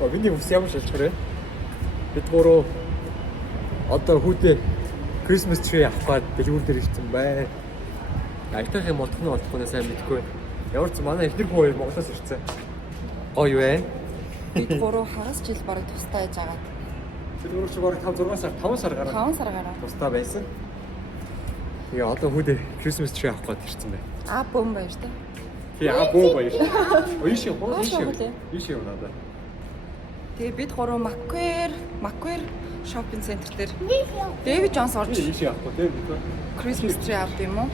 Миний ус ямар шалчраа. Бид гурав одоо хүүдээ Christmas tree авах гээд дэлгүүр дээр ирсэн бай. Айтайхан бодох нь болохгүй сайн мэдгүй. Ямар ч манай эхнэр хүү хоёр Монголоос ирсэн. Гоё вэ? Бид 3 хагас жил бараг тустай яж байгаа. Тэр өөрөө бараг 5 сар гараад 5 сар гараад тустай байсан. Тэгээ одоо хүүдээ Christmas tree авах гээд ирсэн бай. Бөөм баяр та. Тэгээ бөө баяр. Ийшээ надаа. Тэгээ бид 3 Macquarie shopping center дээр David Jones орж Ийшээ авахгүй тийм бид. Christmas tree авд юм уу?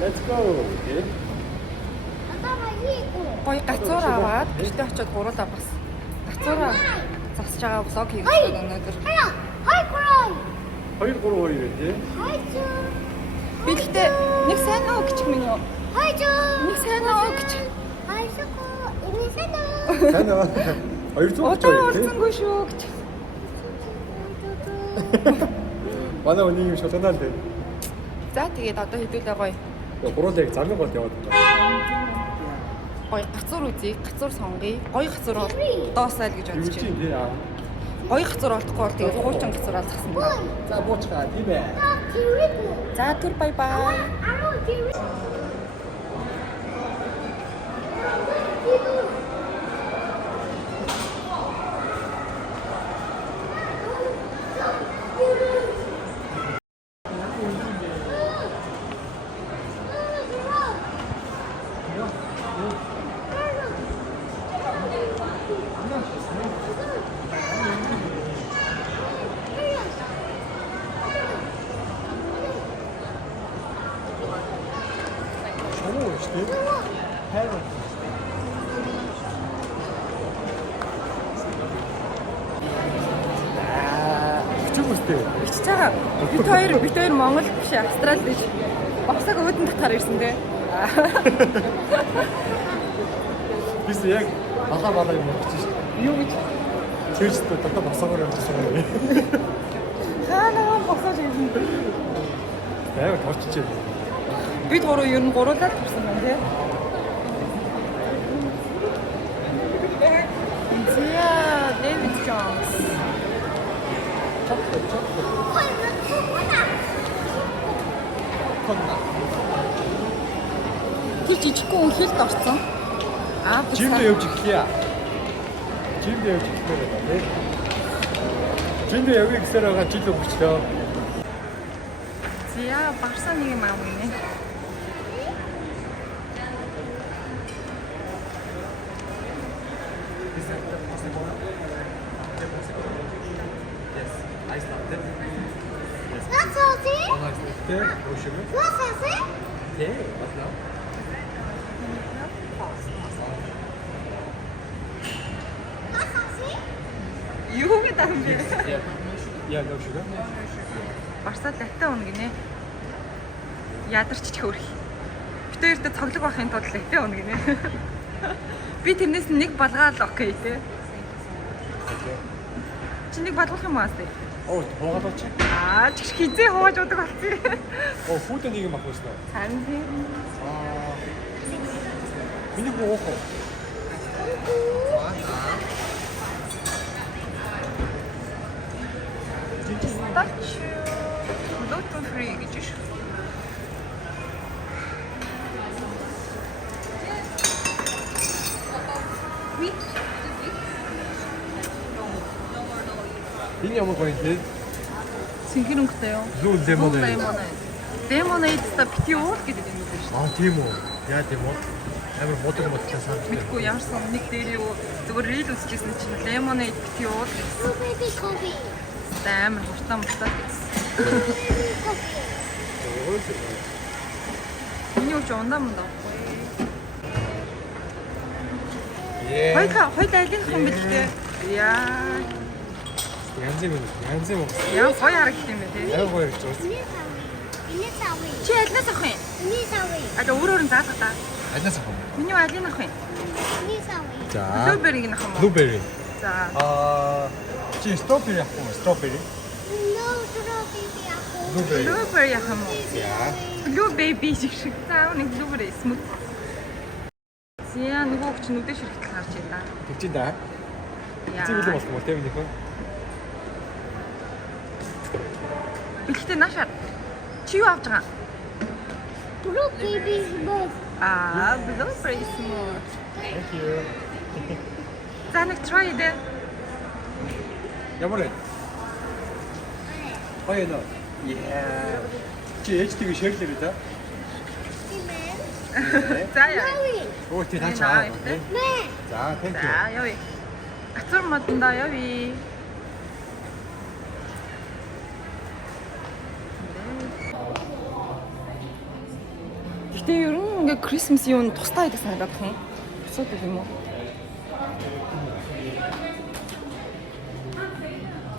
Let's go. Okay. Гоё гацуур аваад гэртээ очиод гуруулаа бас гацуураа засаж байгаа влог хийх гэдэг өнөөдөр. Хоёр тий. Би гэхдээ нэг сайн уу гिच минь юу? Нэг сайн уу гिच. Сайн уу? 200 Одоо орцсонгүй шүү гэж. Манай өний юм шалганаа л дээ. За тэгээд одоо хэдүүлээ гоё. Гуруулыг замын гол яваад байна. Гоё гацуур үзье, гацуур сонгоё. Гоё гацуур бол доосайл гэж бодож байна. Тий аа. Гоё гацуур олдохгүй бол тэгээд хуучин гацуур алцсан байна. За буучгаа тийм ээ. За түр бай бай. Бид хоёр Монгол биш Австрали биш. Босог өөдөн татаар ирсэн дээ. Бис яг балаа юм болчих шүү. Юу гэж? Тэрчтэй татаа босоогоор явчихсан юм. Ханаа босож ирсэн. Аа торчиж. Бид гурав ер нь гуруулаад ирсэн байна тий. Зя David Jones. Тэр жижиг хүн хөлд орсон. Жимдээ явж ирэхээ. Жимдээ явж ирэхээр байна тий. Жимдээ явъя гэсээр байгаа жил өгчлөө. Зя Барса нэг юм аа үнэ. Юу гэдэг юм бэ? Яа нөө шүү. Барса латте унэ гинэ. Ядарч хөрх. Бид хоёрт цоглог байхын тулд латте унэ гинэ. Би тэрнээс нэг балгаал окей те. Чи нэг балгах юм аа? Оо, хоогалооч. Чиш хизээ хувааж удаг болсон. Оо, хүүтэ нэг юм авах гэсэн. Харин тийм. Миний боо хоо. Тач. Gluten free гэж шүү. Энэ ямар гоё юм бэ? Синхэр өнгөтэй юу? Blue lemonade. Lemonade та бити уул гэдэг юм биш үү? Тийм үү. Яа тийм үү? Амар мудаг мудаг санагдав. Мэдгүй яарсан нэг дээр юу зүгээр рил үсчихсэн чинь lemonade бити уул гэсэн. Амар хуртаа муртаа гэсэн. Миний үуч ундаа мундаа. Хоёул айлын юм бэлээ. Яа. Янз юм. Яа гоё харагдсан юм бэ те. Яа гоё гэж байна. Чи айлнаас авах юм? Аа өөр нь заалах та. Айлнаас авах юм. Миний айлын авах юм? За. Blueberry гэх юм уу? Blueberry. За. Чи strawberry авах юм? Strawberry. Blueberry. Blueberry яах юм уу? Yeah. Blue baby шиг заав нэг blueberry smooth. Зя нөгөө ч нүдэ ширхтэл харж байна. Тэгж энэ да. Яа. Цэвэрлэг болох юм тийм нөхөө. Бэлтээ наашаа. Чи юу авч байгаа? Blue baby smooth. Blueberry smooth. Thank you. За нэг try дээ. Ямар вэ? Гоё нөө. Yeah. Чи ээжтэйгээ шеэрлээ та? За яа. Оо тий таачаа. Mẹ. За, thank you. За явъя. Ацур модондоо явъя. Гэтэ ер нь ингээ Christmas юу н тусдаа идэх санагдах юм. Асуудал юм уу?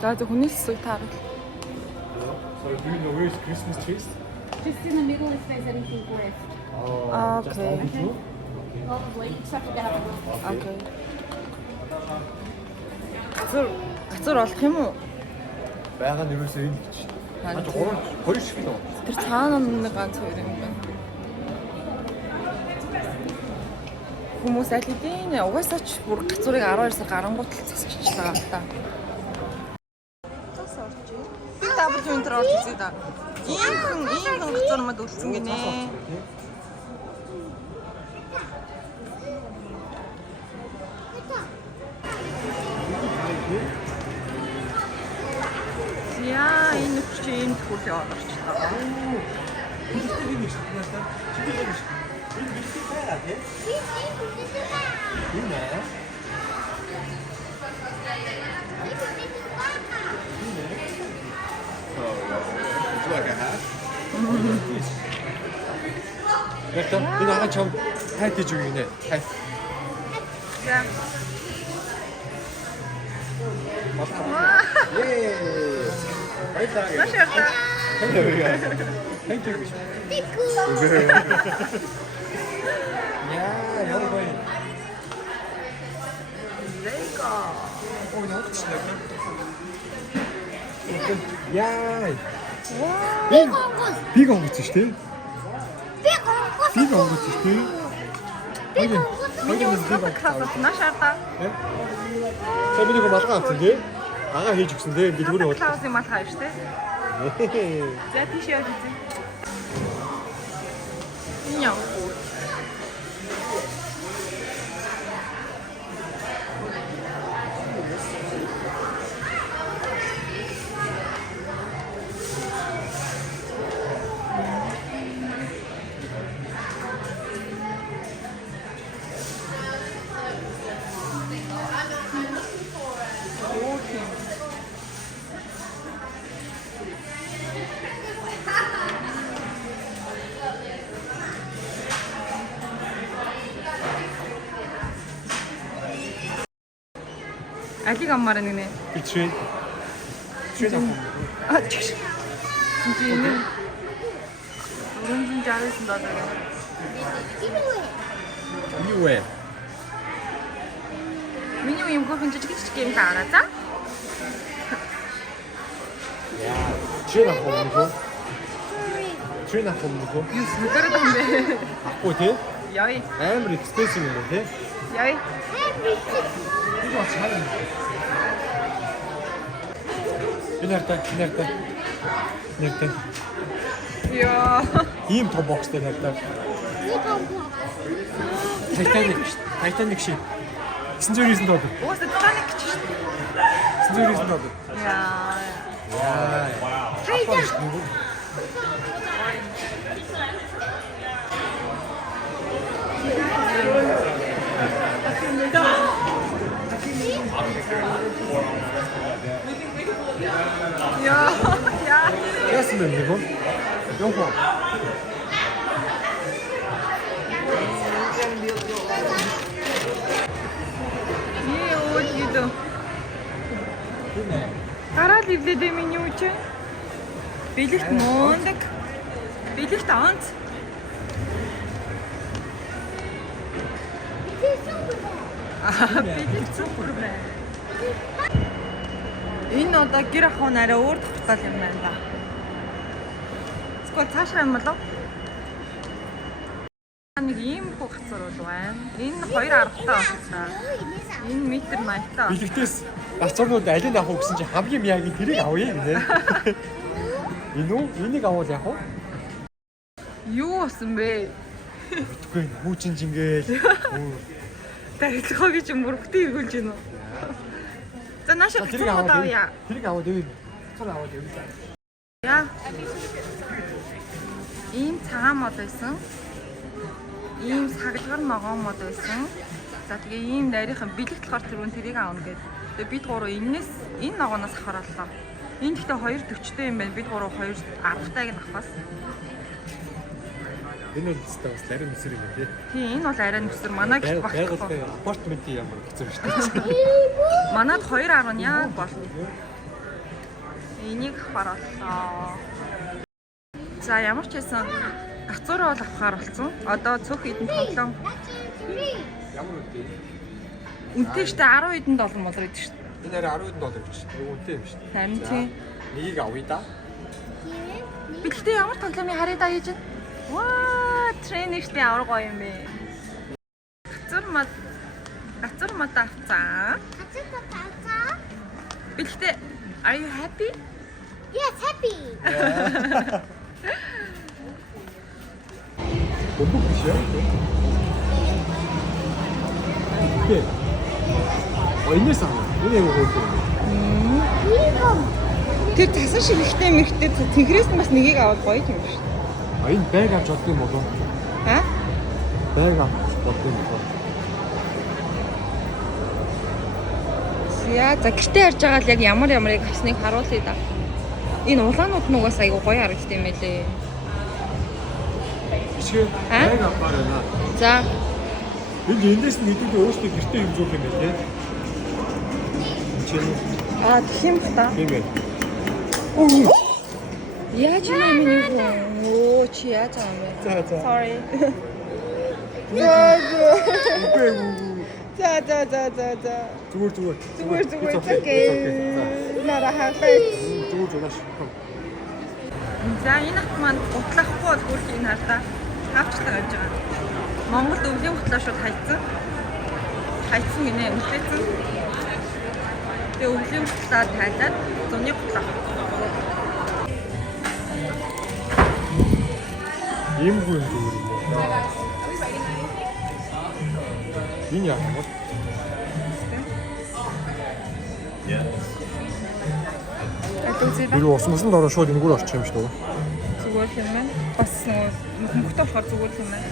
За зөв хүнээс асууй таарах. So do you know where is Christmas trees? Just in the middle if there's anything left. Oh, just Okay. all the two? Probably. You just have to have a look. Окей. Ацур олох юм уу? Бага нь ерөөсөө энэ гэж. Харин Хаж 2 шиг нөө. тэр цаана нэг ганц хоёр юм байна. Хүмүүс аль хэдийн угаасаа ч бүр гацуурыг 12 сар гарангуут л засчихлаа та. Тас орж ий. Би дабл винтер орж үзье да. Ийм гацуур мод үлдсэн гинэ. Яа, энэ нөхч ийм төхөөлөө орчлоо. Яста энэ хаа чам хайт гэж үг нэ. Хайт. За. Yay! Баярлалаа. Машаарта. Thank you. Piku. Яа, яа гоё. Лего. Оо, яа ч нэг. Яа. Big onkos. Биг онгоц шүү дээ. Big onkos. Биг онгоц шүү дээ. Big onkos. Миний устгах класс машаарта. За би нэг малгай авсан тий. Агаа хийж өгсөн тий. Дэлгүүрийн хол. Класс юм алхаа шүү дээ. За тийш явж үзье. Яа. Алиг аммаар нэг нэ. Ичвэ. Ичвэ. Чиш. Энд энэ жарсан даа. Юу вэ? Миний юм гоохон жижиг юм таараа за. Яа. Чина хомноо. Чина хомноо. Юу сүдэрд юм бэ? Ахгүй тий. Яй. Амар экспенсив юм тий. Яй. Би бач харин. Инэртэ. Яа. Ийм том бокстэй хартай. Big onkos. Титаник шиг. 990 доллар. Уус Titanic ч шүү дээ. 990 доллар. Яа. Яа. Хайда. Яа. Яасан бэ нэг юм? Юу? Юу. Гараад ивлээ миний юу ч. Бэлэгт мундаг. Бэлэгт онц. Бэлэгт супер байна. Энэ одоо гэр ахуй нараа өөр тавтал юм байна да. Эсвэл цаашаа юм болов? Нэг ийм хөө хацар бол байна. Энэ 2 аргатай байна. Энэ метр 80-таа. Бэлэгтээс гацорнууд аль нь авах уу гэсэн чинь хамгийн мяагийн тэрийг авъя гинэ. Энэ үү? Энийг авал яах вэ? Юу болсон бэ? Үгүй хүүчин жингээл. Тарилхоо гэж юм бүрхтээ иргүүлж гинөө. За нааша Тэрийг гацрууд авъя. Тэрийг аваад явъя. Гацор аваад явъя. Яа. Ийм цагаан мод байсан. Ийм саглагар ногоон мод байсан. За тэгээ ийм нарийнхан бэлэгт болохоор тэрүүн тэрийг аавна гэдэг. Тэгээ бид гурав энэс энэ ногооноос авахарлаа. Энэ гэхдээ 2.40-тэй юм байна. Бид гурав 2.10-тайг нь авахаас. Энэ бол өстэй бас ларин нүсэр юм тий. Тийм энэ бол арай нүсэр манай гэх багтахгүй. Байгууллагын апартментийн ямар хэцүү шүү дээ. Манад 2.10 яг болно. Энийг авахарлаа. За ямар ч байсан гацуур бол авахаар болсон. Одоо цөх эдэн тоглоом. Ямар үгүй. Үнэтэй штэ 10 эдэн доллар болоо гэдэг штэ. Энэ арай 10 доллар гэж шүү дээ. Үнэтэй юм шүү дээ. Харин тийм. Нэгийг авъя да. Би гэхдээ ямар тоглоомыг харъя да гэж. Ваа, тренертэй авар гоё юм бэ. Гацуур мод авцаа. 같이 가자. Би гэхдээ are you happy? Yes, happy. Бомбог биш яа. Окей. Энэс аа. Энэ яг хөөе. 이거 Тэр цасан шиг ихтэй мэрхтэй цэнхрээс нь бас нэгийг аваад гоё юм шүү. А энэ байг авч болдго юм болов? Аа? Байг авч болдго юм болов? Яа, за гэртээ харж байгаа л яг ямар ямарыг авсныг харуулъя да. Энэ улаанууд нь угаас айгу гоё харагддаг юм байлээ. Ичгээ байг аваар байна. За, Энд эндээс нь хэдүүлээ өөртөө гэртээ хэмжүүлэх юм байна тий. Энд тэгэх юм ба та. тийм ээ. Яаж юм миний юу? Оо, чи яаж байгаа юм бэ? За. Sorry. Үгүй. За. Зүгээр. Зүгээр. It's okay. Нарахаа. Зүгээр жуулаш. За энэ хат маань гутлахгүй бол хүрх энэ хартаа тавчтай явж байгаа. Монголд өвлийн гутлаа шууд хайцсан. Хайцсан гинэ үлээсэн. Тэгээ өвлийн гутлаа тайлаад зуны гутлаа. Иймгүй юм зүгээр юм. Энэ яах вэ? Тэр усмасан дороо шууд ингэр орчих юм шүү дээ. Зүгээр юм байна. Бас мөнгөтэй болохоор зүгээр юм байна.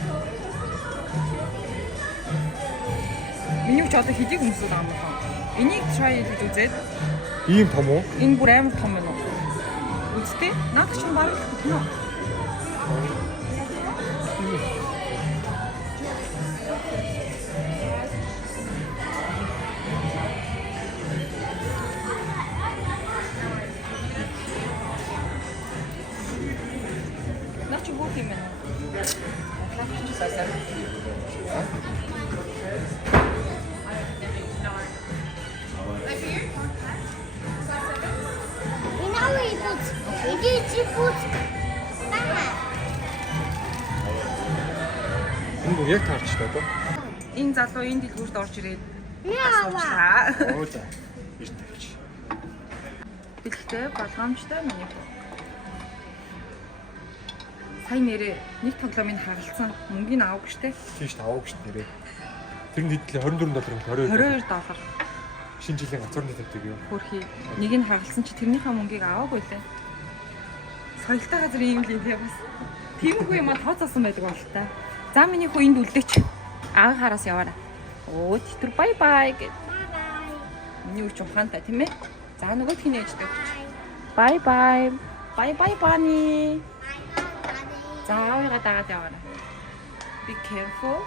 Миний ч одоо хэдийг өмсөд байгаа юм байна. Энийг try хийж үзээд. Ийм том уу? Энэ бүр амар том байна уу? Үзтээ? Наад чинь баруун гэнэ. Наад чи бүх юм байна. 이나왜 이쁘지? 이게 이쁘지? Энэ яг таарч байна. Энэ залуу энэ дэлгүүрт орж ирээд 야와. Оо за. Ирж тавьчих. бэлгтэй болгоомжтой миний хөө. Сайн нэрээ нэг тоглоомыг хагалцсан мөнгөний авах гэжтэй. Тийш таваг шүү дээ. Тэр нь хэдлээ 24 доллар юм 22 доллар шинэ жилийн гацуурны тавьдаг юм. хөрхий. Нэг нь хагалсан чи тэрнийхээ мөнгийг аваагүй лээ. Соёлтой газар ийм л юм тий бас. Тиймгүй юм а тооцоосон байдаг бол та. За миний хөө энд үлдээч. Аага хараас яваарай. Оо тэтэр бай бай гэд. Миний үч ухаантай тийм ээ. За нөгөөх нь ээжтэй өгч. Бай бай. Бай бай бани. За аваагаа дагаад яваарай. Be careful.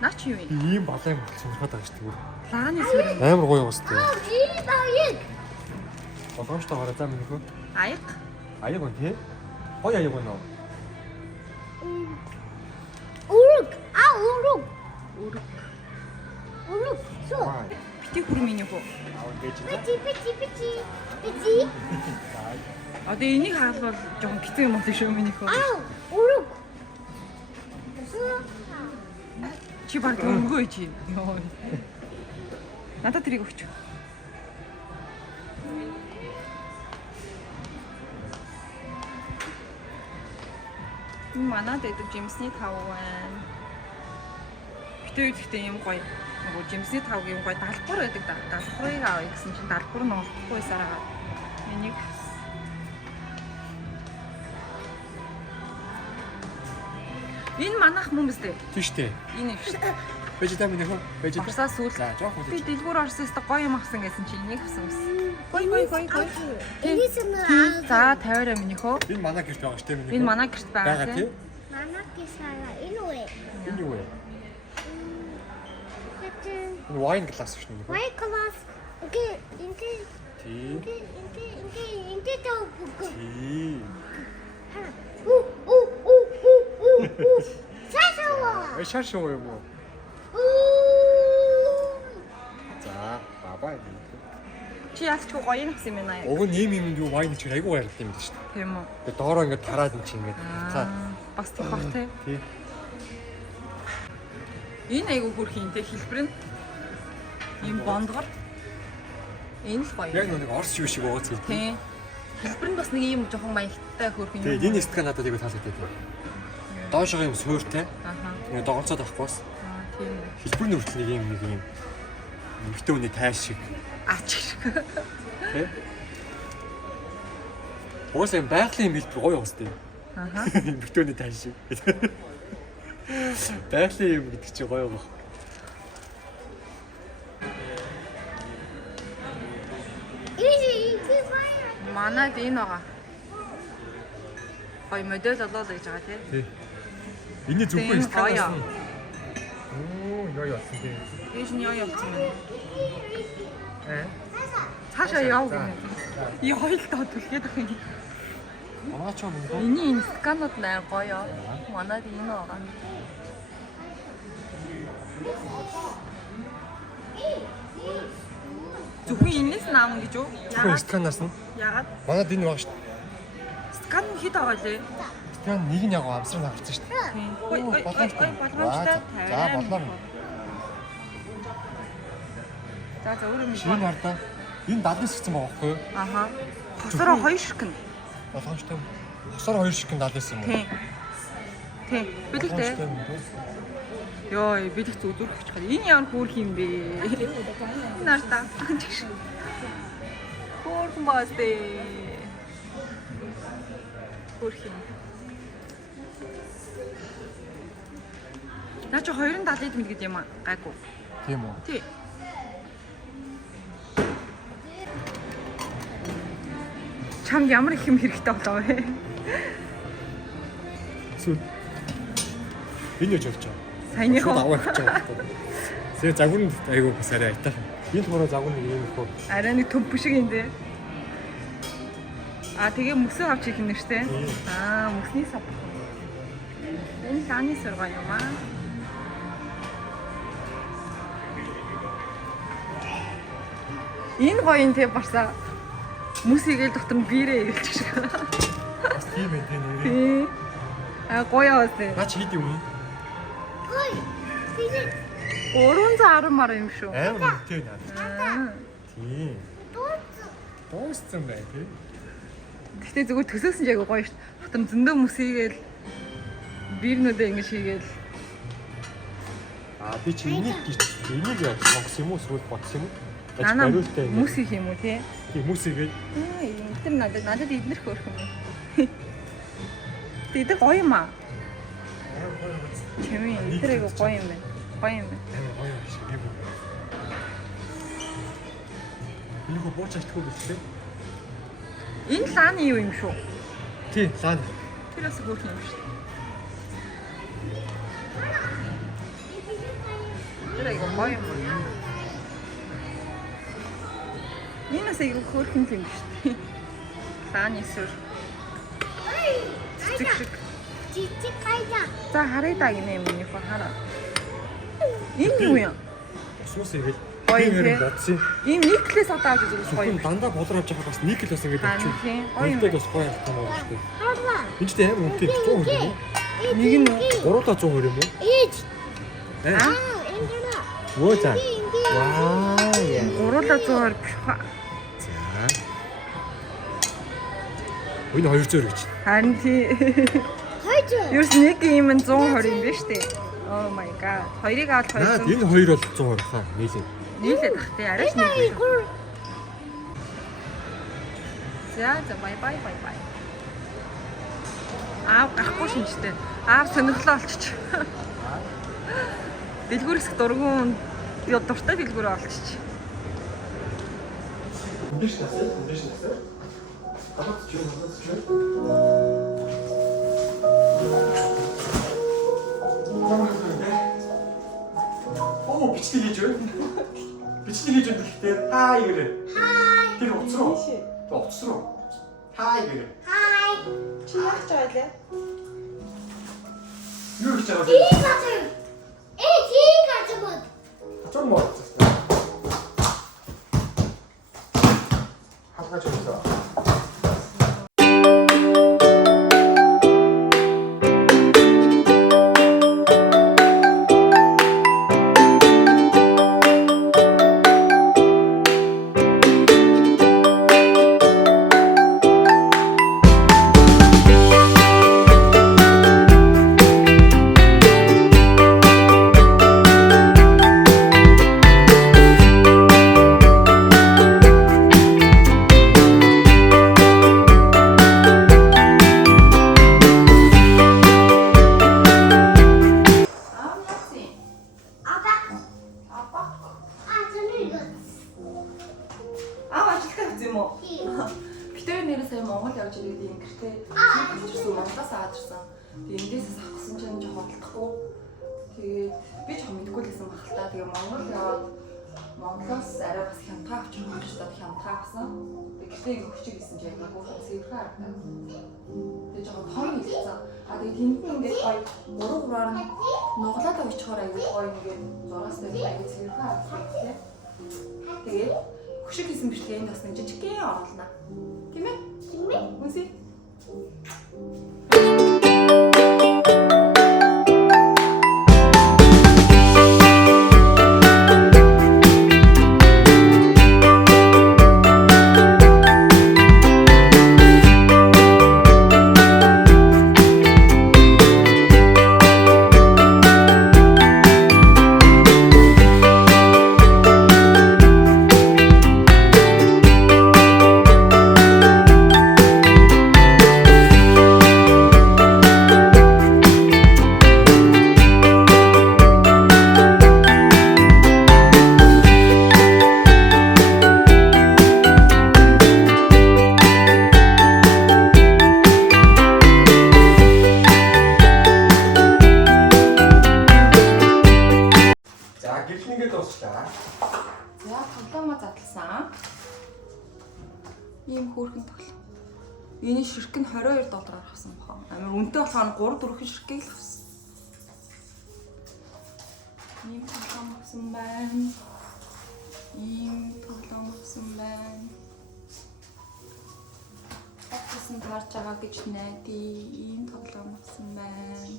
Наач юу юм? Ийм балай болсон хаад байгаа шүү дээ. Планы сүр. Амар гоё уустай. 이나이. Болгоомжтой гараа за минийхөө. Аяг. Аяг гоо тий. Гоё аяг гоо. 우룩. 아 우룩. Өрөг. 우룩. 소. бити хүрм минийх үү? Аа ингэж Бичи. Бичи. Одоо энийг хаалбал жоохон хэцүү юм болов шүү минийх үү? Ау. Ураг. Чи баг өнгөө чи. Надад тэрийг өгч. Манад эдэг Жимсний 5 байна. Битүү ихтэй юм гоё. Нөгөө Жимсний 5 юм гоё 73 байдаг да. 73-ыг авъя гэсэн чинь 73 нь олдохгүй сараа. Энийг энэ манах хүмүүс дээ. тийш дээ. Энэ шүү дээ. Вежитамин нөхөө. Вежитамин. Орсаа сүүл. За жоох Би үлээж. дэлгүүр орсон өстө гоё юм авсан гэсэн чи энийг авсан юм. Гоё. Энэс нь аа. За 50-аа минийхөө. Энэ манай гэрт байгаа шүү дээ. Энэ манай гэрт байгаа байгаа тий. тийм. Манай кисаа энэ үү? Энэ юу вэ? Хэтэн. Энэ wine glass шүү дээ. Why class? Окей, инте. Тий. Инте тоо. Тий. Сасаа. Ой шар шоо юм уу? За бабаа. Чи яалчгүй гоё юм авсан юм аа. Уг нь ийм юу wine чи айгуу баярлалтай юм дээ шүү дээ. Тийм үү. Тэгээ доороо ингээд тараад юм чи ингээд цаа. Бас тийм бах тий. Тий. Энэ айгу хөрхийн тий хэлбэр нь. Ийм бондгор. Энэ л гоё. Яг нэг орс юу шиг ууц хэлдэг. Тий. Хэлбэр нь бас нэг ийм жоохон маягтай хөрх юм. Тэгээ энэ стик надад айгуу таалагддаг. Доошоо юм сууртай. Аха. Ингээд догонцоод авахгүй бас. Тийм үү. Хэлбэр нь хүртэл нэг юм эмхтэй хүний тайш шиг. Ач шиг. Тий. Уусаа юм байгалийн хэлбэр гоё уустай. Аха. Эмхтэй хүний тайш шиг. Байгалийн юм гэдэг чинь гоё гоё. Манайд энэ байгаа. Гоё модель болоод гэж байгаа тий. Тий. Эний зөвхөн Тийм, стиканаас гоё. нь. Оо, яа яасан тий. Эйш нь яа явсан байна. Цаашаа За, яв за. гэнэ. Яа л тоо түлхээд ах юм. Манаач юм уу? Эний энэ сканууд нээр гоё. Манайд энэ байгаа. Зөвхөн энэс наам гэж үү? Зөвхөн стиканаас нь. Ягаад? Манад энэ байгаа шүү дээ. Скан хэд байгаа лээ? Стикан нэг нь яг амсрын авчихсан шүү дээ. Ой Боломжтой. боломжтой. За болоо. За өөрөө Шинэ мэдээ. хардаа. Энэ 70 гэсэн байгаа байхгүй юу? Аха. Хосороо 2 ширхэн. Боломжтой. Хосоор 2 шиг 70 юм уу? Тийм. Тийм. Бэлэгтэй. Боломжтой юм уу? Йоо, бэлэг зүгдүр өгч байгаа. Энэ ямар хөөрх юм бэ? Нарта. Хөөрх басте. Хөөрх юм. Наа чи 270-д мэд гэдэг юм аа. Гайгүй. Тийм үү? Тий. Чамд ямар их юм хэрэгтэй болоо вэ? Эсвэл энэ юу болж байгаа? Саяныхоо. Шууд аваад явж байгаа байхгүй. Тэгээ загварнд айгуу бас арай айтаа. Энэ тураа загвар нэг юм их. Арай нэг төв шиг юм дээ. Аа тэгээ мөсөө авч ирэх юм штэ. Аа мөсний сав. Энэ лааны сургаа юм аа. Энэ гоё юм те барсаа. Мөс игээл доктор нь биерээ игэлчих шиг. Бас тийм ээ тийм нэрээ. Тий. Аа гоё аа те. Наа чи хэд юм бэ? Ой. Би 310 мар юм шүү. Амар үнэтэй надад. Аа. Тийм. Дууссан бай тий. Гэтэ зүгээр төсөөсөн ч айгу гоё шүү. Доктор нь зөндөө мөс игээл биернүүдээ ингэж хийгээл. Аа би чи энийг яах сонгосон юм уу эсвэл бодсон юм уу? Нана Бариултай юм. мөс их юм уу те? Тийм мөс игээд Тэр надад иднэр хөөрх юм. Тэгээд гоё юм аа. Чимээ идэрэг гоё юм байна. Гоё юм байна. амар гоё юм шиг юм. Энэ хөө бууч ачтгүй гэхлээ. Энэ лааны юу юм шүү? Тийм лаа. Тэр бас хөөрх юм шүү. Тэр айгу гоё юм. Энэ бас айгу хөөрх юм шүү. Лааны сүр. Цэцэг шиг. Чичи кайда. За харъя да гинэ миний хоо хараа. Энэ юу юм? Суус игээл Гоё Тийм тий. бодсон. Ийм нэг клээс одоо авч үзэх гоё. Хүн дандаа бодроо авч байгаа бас нэг л бас ингэж Харин авчих. тийм. Гоё юм. Нэгтэй бас гоё авах юм байна шүү дээ. Хава. Энд ч амар үнэтэй 100 юм уу? Нэг нь Гуравдаа 100 юм уу? Ич. Аа. Эндээ. Юу за? Эндээ. Ваа яа. гуруула 100-аар За. Энэ 200 гэж. харин тий. Хойч. Юус нэг юм 120 юм байна шүү дээ. Oh my god. Хоёрыг аваад Наад 200. энэ хоёр бол 100 хаа нийлээ. Нийлээд ах тий. Арайч нэг. Игур. За бай бай. Аав гарахгүй шинжтэй. Аав сонирхлоо олчих. Дэлгүүр хэсэг дургуун ёо дуртай дэлгүүрээ олчих. Хүндэш насаа. Хатац ч. Оо бичиг хийж байна. Бичиг хийж байна гэхдээ хаа гэрээ. Хай. Тэр утас руу. Утас руу. Хаа гэрээ. Хай. Чи яах гэж байгаа лээ? Юу хийж байгаа вэ? Игатэ. Игатэ бод. Ачаар муу. Хавгаж өгсөө. Битээр нэрээ сая Монгол явж ирээд юм гэртээ чирсэн Монголоос аадрсан. Тэгээ эндээсээс авахсан чинь жоо хөдөлгөхгүй. Тэгээд би ч мэдгүй л байсан багтаа. Тэгээ Монгол яваад Монголоос арай бас хямдхан авчих гэж бодож хямдхан авсан. Тэгээ гэртээ өгчих гэсэн чинь яг гоо сэрхэн арга. Тэгээ жоо том хэлсэн. А тэгээ тэнд нь ингээд гоё 3-3-аар нь нуглаад очихоор аягүй гоё ингээд зураас дээр аягүй сэрхэн арга тийм. Тэгээд хөшиг хийсэн бичлэгээ энд бас нэг жижигхэн оруулна. Тийм ээ? Тийм ээ. Үгүй. Ийм хөөрхөн тоглоо. Эний ширхэг нь $22 авсан бохоо. Амар үнэтэй болохоор 3-4 ширхгийг л авсан. Ийм тоглоом авсан байна. Ийм тоглоом авсан байна. Авсан гарч байгаа гэж найдаа. Ийм тоглоом авсан байна.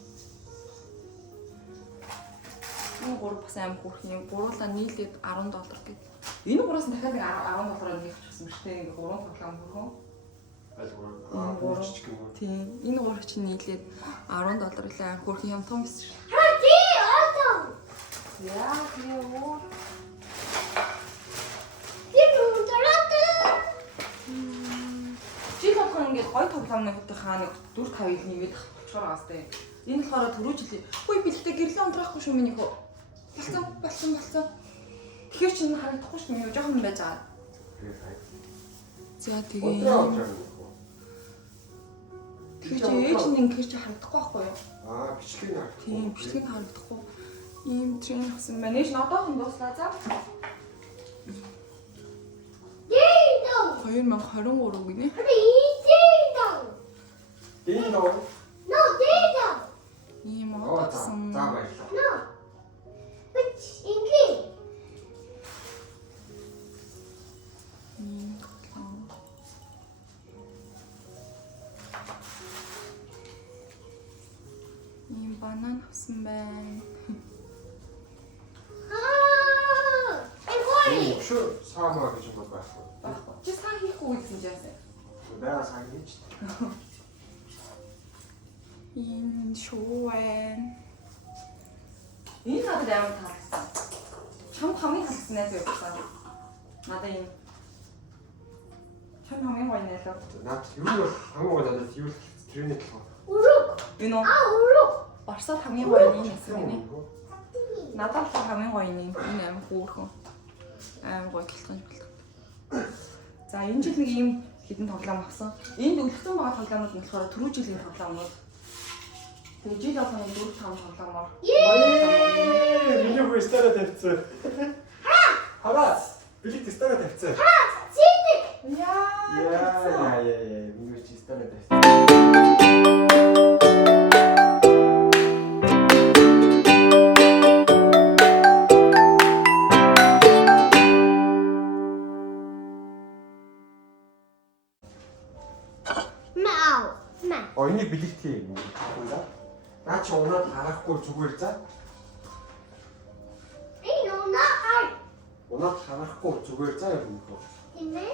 Энэ гурав бас амар хөөрхөн юм. Гуруула нийлээд $10 гэдэг. Энэ гураас дахиад нэг $10-аар нэг авчихсан шүү дээ. Ингээ 3 тоглоом хөрхөн. Тийм. Энэ гурав чинь нийлээд $10 лээ. Хөрхөн юм том биш шүү. Хади одоо. Яа, яа. Чи болохоор ингээд гой тоглоомнуудын хааныг 4-5 нэгээд авчихаар байгаа сте. Энэ болохоор түрүү жилийн. Хөөе бэлтээ гэрлээ унтраахгүй шүү миний хөө. Болсон. Тэгэхээр чинь харагдахгүй шүү миний жоохон байж байгаа. За тэгээ. Тэгэхээр чи ээж нь ингээд чи харагдахгүй байхгүй юу? Аа, бичлэг нь харагдахгүй. Тийм, бичлэг харагдахгүй. Ийм трен авсан байна. Ээж надаахан дуслаа за. 2023 гинэ. Энэ доо. Ийм авсан. За баярлалаа. ийм банан авсан байна. Өшөө саамаа гэж юм байхгүй. Баггүй. Чи сайн хийхгүй гэсэн ч яасан. Бага сайн хийж. Энэ шоу байна. Энэ надад амар таалагдсан. Чам хамгийн таалагдсан найз байсан. Надад энэ. Чам хамгийн гоё нэлээ. Наад юу бол хамгийн гоо надад юу тэрний толгой. Урок. Энэ үү? Урок. Барсад хамгийн гоё энэ хэсэг гинэ. Надад л хамгийн гоё энэ амар хөөрхөн. Амар гоё толгойн болдог. За энэ жил нэг ийм хідэн тоглоом авсан. Энд өлгцэн байгаа тоглоомууд нь болохоор түрүү жилийн тоглоомнууд. Тэгээ жил болгоны 4-5 тоглоомоор. Миний хөө стара тавьчихсан. Хараа. Билет стара тавьчихсан. Синий. Яа. Миний чи стара тавьчихсан. Мау. Мау. Энийг билет хийе юм уу? Наа чи унаад харахгүй зүгээр за. Энэ унаа. Унаад харахгүй зүгээр за юм уу? Имэ.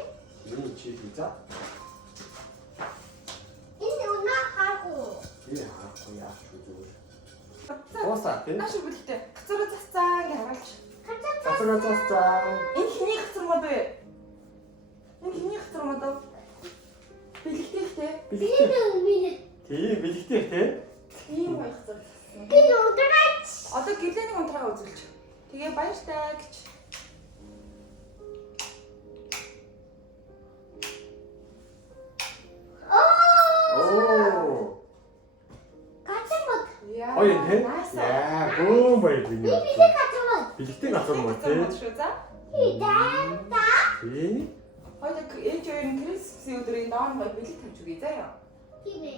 Миний чи за. Энэ унаа харахгүй. Би харахгүй яах вэ зүгээр. За. Уусаа тий. Нааш бүлэгтэй. Гацруу засцаа гэж харуулж. Цацраа цацаа. Энэ хиний гацар мод вэ? Энэ хиний гацар мод вэ? Бэлэгтэйхтэй. Миний. Тий, билеттэй тий. Тийм гоё гацар зассан. Би унтаач. Одоо гэлээний унтраа үзүүлж. Тэгээ баяртай гэж. Оо. Гацмод. Яа. Гоё тий. Nice. Яа, бөөм баяр Би биний. гацмод. Билеттэй гацар мөн тий. Шүү за. Та. Тий. Хоёул ээж хоёрын Крисмсийн өдрийн доор гоё бэлэг тавьж өгье заяа. Имэ.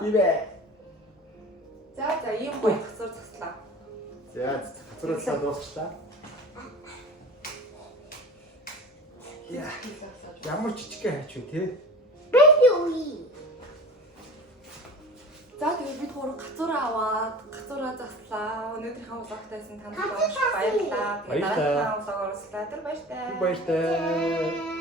Бибэ. За ийм гоё гацар заслаа. За, цацраа дуусчлаа. Яа. Ямар жижигхэн хайч вэ тий? Бэби уи. За тэгээд бид гурав гацуура аваад гацуура заслаа. Өнөөдрийнхээ влогтайсан танд баярлалаа. Тэгээд дараагийн влогоор уулзлаа. Тэр баяртай. Баяртай.